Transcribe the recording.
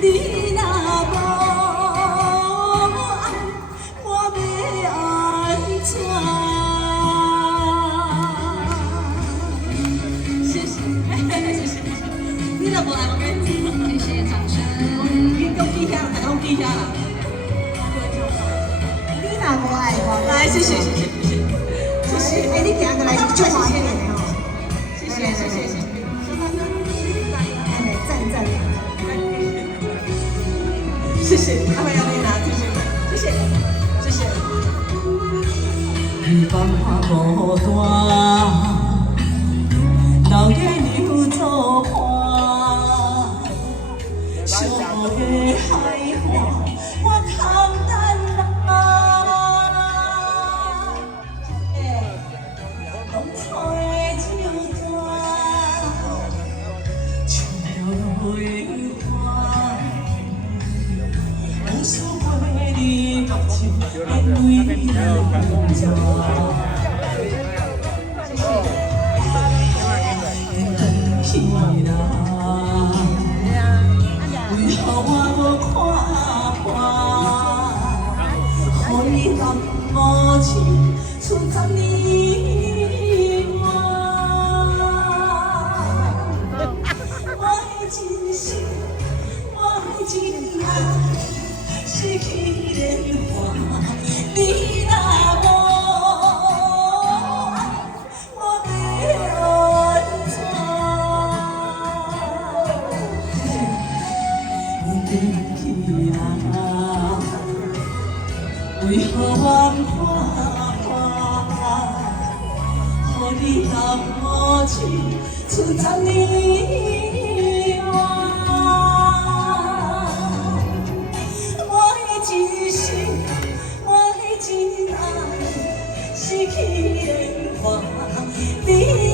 你若无爱，我要安怎？谢谢，谢谢。你若无爱，我跟你谢谢掌声。你都记下，大家都记下啦。你若无爱我，来，谢谢，谢谢，谢谢，谢谢。哎，你行过来就好一点哦。谢谢，谢谢，谢谢。赞赞。谢谢，阿妹阿妹拿，谢谢，谢谢，谢谢。希望我无大，老月牛做伴，小的海花我通等来。风吹的酒干，唱了泪花。无数回你目睭，眼泪流下。回去啦，为何我无看破？予你难无情，出10年我的真心，我的真爱。失去莲花，你若无爱，我要安怎？你回去啦，为何我看破？予你难无情，出10年真心，我的真爱，失去莲花，你。